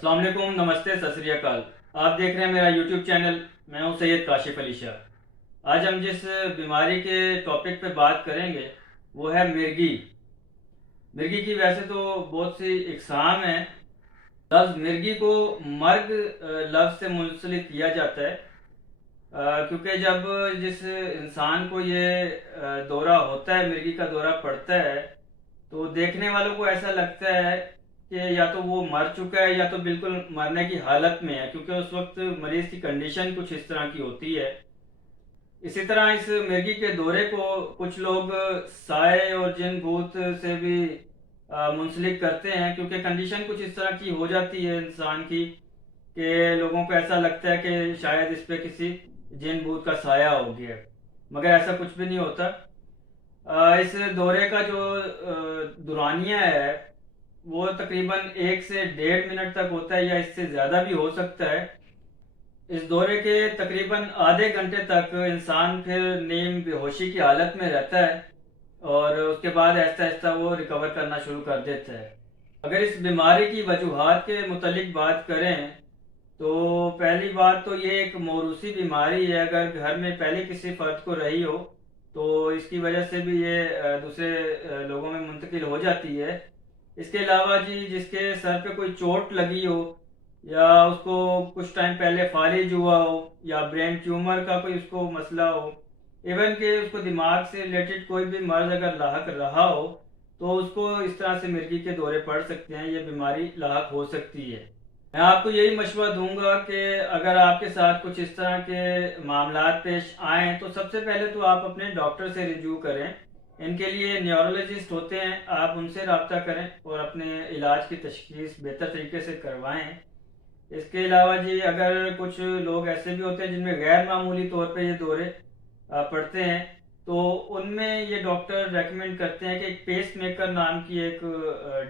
अस्सलाम वालेकुम, नमस्ते, सत श्री अकाल। आप देख रहे हैं मेरा यूट्यूब चैनल। मैं हूं सैयद काशिफ अली शाह। आज हम जिस बीमारी के टॉपिक पे बात करेंगे वो है मिर्गी। मिर्गी की वैसे तो बहुत सी इकसाम हैं। लफ्ज़ मिर्गी को मर्ग लफ्ज़ से मुंसलिक किया जाता है, क्योंकि जब जिस इंसान को ये दौरा होता है, मिर्गी का दौरा पड़ता है, तो देखने वालों को ऐसा लगता है कि या तो वो मर चुका है या तो बिल्कुल मरने की हालत में है, क्योंकि उस वक्त मरीज की कंडीशन कुछ इस तरह की होती है। इसी तरह इस मिर्गी के दौरे को कुछ लोग साए और जिन भूत से भी मुंसलिक करते हैं, क्योंकि कंडीशन कुछ इस तरह की हो जाती है इंसान की कि लोगों को ऐसा लगता है कि शायद इस पे किसी जिन भूत का साया हो गया है, मगर ऐसा कुछ भी नहीं होता। इस दौरे का जो दुरानिया है वो तकरीबन 1 से 1.5 मिनट तक होता है, या इससे ज़्यादा भी हो सकता है। इस दौरे के तकरीबन आधे घंटे तक इंसान फिर नीम बेहोशी की हालत में रहता है, और उसके बाद आहिस्ता आहिस्ता वो रिकवर करना शुरू कर देता है। अगर इस बीमारी की वजूहात के मुतलिक बात करें तो पहली बात तो ये एक मौरूसी बीमारी है। अगर घर में पहले किसी फर्द को रही हो तो इसकी वजह से भी ये दूसरे लोगों में मुंतकिल हो जाती है। इसके अलावा जी जिसके सर पे कोई चोट लगी हो, या उसको कुछ टाइम पहले फालिज हुआ हो, या ब्रेन ट्यूमर का कोई उसको मसला हो, इवन कि उसको दिमाग से रिलेटेड कोई भी मर्ज अगर लाहक रहा हो, तो उसको इस तरह से मिर्गी के दौरे पड़ सकते हैं, ये बीमारी लाहक हो सकती है। मैं आपको यही मशवरा दूंगा कि अगर आपके साथ कुछ इस तरह के मामलात पेश आएँ तो सबसे पहले तो आप अपने डॉक्टर से रिव्यू करें। इनके लिए न्यूरोलॉजिस्ट होते हैं, आप उनसे रब्ता करें और अपने इलाज की तशखीस बेहतर तरीके से करवाएं। इसके अलावा जी अगर कुछ लोग ऐसे भी होते हैं जिनमें गैर मामूली तौर पे ये दौरे पड़ते हैं, तो उनमें ये डॉक्टर रेकमेंड करते हैं कि एक पेस मेकर नाम की एक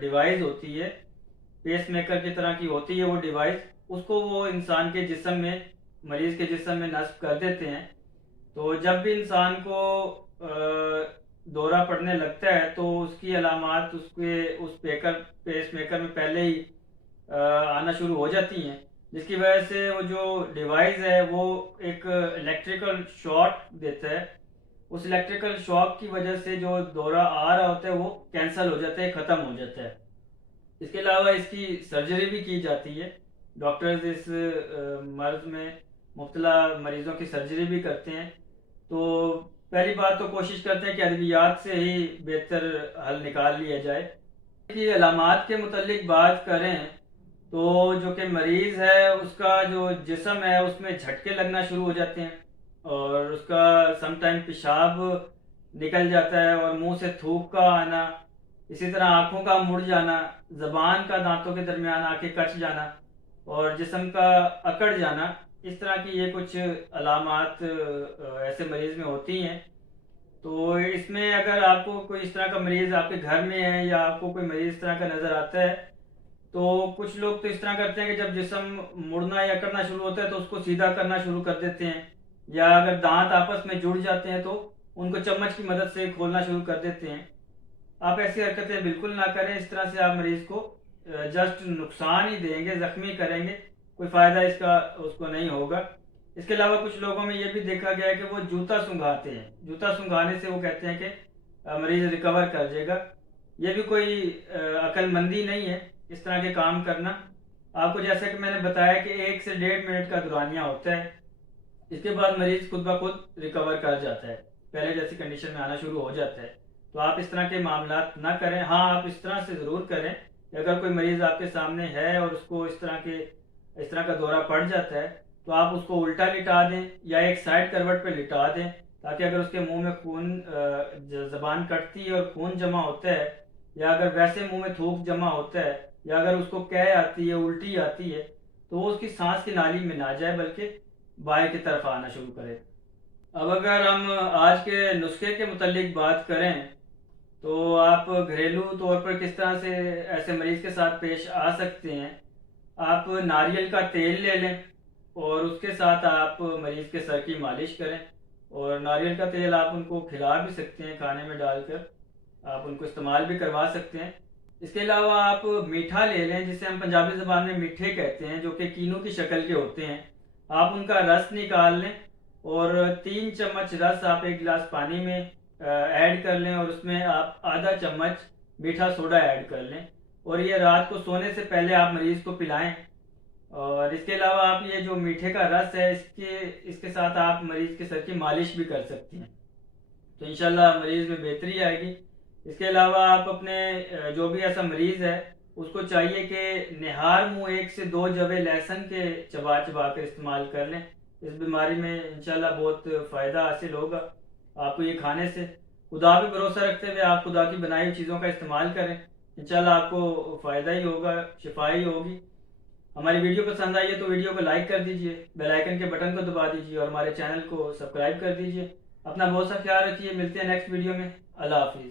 डिवाइस होती है, पेस मेकर की तरह की होती है वो डिवाइस, उसको वो इंसान के जिस्म में, मरीज के जिस्म में नस्ब कर देते हैं। तो जब भी इंसान को दौरा पड़ने लगता है तो उसकी अलामात उसके उस पेस मेकर में पहले ही आना शुरू हो जाती हैं, जिसकी वजह से वो जो डिवाइस है वो एक इलेक्ट्रिकल शॉक देता है। उस इलेक्ट्रिकल शॉक की वजह से जो दौरा आ रहा होता है वो कैंसिल हो जाता है, ख़त्म हो जाता है। इसके अलावा इसकी सर्जरी भी की जाती है। डॉक्टर्स इस मर्ज में मुब्तला मरीज़ों की सर्जरी भी करते हैं। तो पहली बात तो कोशिश करते हैं कि अद्वियात से ही बेहतर हल निकाल लिया जाए। कि अलामात के मुतल्लिक बात करें तो जो कि मरीज़ है उसका जो जिस्म है उसमें झटके लगना शुरू हो जाते हैं, और उसका समटाइम पेशाब निकल जाता है, और मुंह से थूक का आना, इसी तरह आंखों का मुड़ जाना, जबान का दांतों के दरमियान आके कच जाना, और जिस्म का अकड़ जाना। इस तरह की ये कुछ अलामात ऐसे मरीज़ में होती हैं। तो इसमें अगर आपको कोई इस तरह का मरीज़ आपके घर में है, या आपको कोई मरीज़ इस तरह का नज़र आता है, तो कुछ लोग तो इस तरह करते हैं कि जब जिस्म मुड़ना या अकड़ना शुरू होता है तो उसको सीधा करना शुरू कर देते हैं, या अगर दांत आपस में जुड़ जाते हैं तो उनको चम्मच की मदद से खोलना शुरू कर देते हैं। आप ऐसी हरकतें बिल्कुल ना करें। इस तरह से आप मरीज़ को जस्ट नुकसान ही देंगे, ज़ख्मी करेंगे, कोई फ़ायदा इसका उसको नहीं होगा। इसके अलावा कुछ लोगों में ये भी देखा गया है कि वो जूता सूंघाते हैं, जूता सूंघाने से वो कहते हैं कि मरीज़ रिकवर कर जाएगा। ये भी कोई अक्लमंदी नहीं है इस तरह के काम करना। आपको जैसा कि मैंने बताया कि 1 से 1.5 मिनट का दुरानिया होता है, इसके बाद मरीज खुद ब खुद रिकवर कर जाता है, पहले जैसी कंडीशन में आना शुरू हो जाता है। तो आप इस तरह के मामलात ना करें। हाँ, आप इस तरह से ज़रूर करें कि अगर कोई मरीज़ आपके सामने है और उसको इस तरह का दौरा पड़ जाता है, तो आप उसको उल्टा लिटा दें या एक साइड करवट पे लिटा दें, ताकि अगर उसके मुंह में खून ज़बान कटती है और खून जमा होता है, या अगर वैसे मुंह में थूक जमा होता है, या अगर उसको कै आती है, उल्टी आती है, तो वो उसकी सांस की नाली में ना जाए बल्कि बाएं की तरफ आना शुरू करे। अब अगर हम आज के नुस्खे के मुतल्लिक बात करें तो आप घरेलू तौर पर किस तरह से ऐसे मरीज़ के साथ पेश आ सकते हैं। आप नारियल का तेल ले लें और उसके साथ आप मरीज़ के सर की मालिश करें, और नारियल का तेल आप उनको खिला भी सकते हैं खाने में डालकर, आप उनको इस्तेमाल भी करवा सकते हैं। اس کے علاوہ آپ میٹھا لے لیں، جسے ہم پنجابی زبان میں میٹھے کہتے ہیں، جو کہ کینو کی شکل کے ہوتے ہیں۔ آپ ان کا رس نکال لیں اور 3 چمچ رس آپ ایک گلاس پانی میں ایڈ کر لیں، اور اس میں آپ آدھا چمچ میٹھا سوڈا ایڈ کر لیں، اور یہ رات کو سونے سے پہلے آپ مریض کو پلائیں۔ اور اس کے علاوہ آپ یہ جو میٹھے کا رس ہے، اس کے ساتھ آپ مریض کے سر کی مالش بھی کر سکتی ہیں، تو انشاءاللہ مریض میں بہتری آئے گی۔ اس کے علاوہ آپ اپنے جو بھی ایسا مریض ہے اس کو چاہیے کہ نہار منہ 1 سے 2 جوے لہسن کے چبا چبا کر استعمال کر لیں۔ اس بیماری میں انشاءاللہ بہت فائدہ حاصل ہوگا آپ کو یہ کھانے سے۔ خدا پہ بھروسہ رکھتے ہوئے آپ خدا کی بنائی ہوئی چیزوں کا استعمال کریں، انشاءاللہ آپ کو فائدہ ہی ہوگا، شفا ہی ہوگی۔ ہماری ویڈیو پسند آئی ہے تو ویڈیو کو لائک کر دیجئے، بیل آئیکن کے بٹن کو دبا دیجئے، اور ہمارے چینل کو سبسکرائب کر دیجئے۔ اپنا بہت سا خیال رکھیے، ملتے ہیں نیکسٹ ویڈیو میں۔ اللہ حافظ۔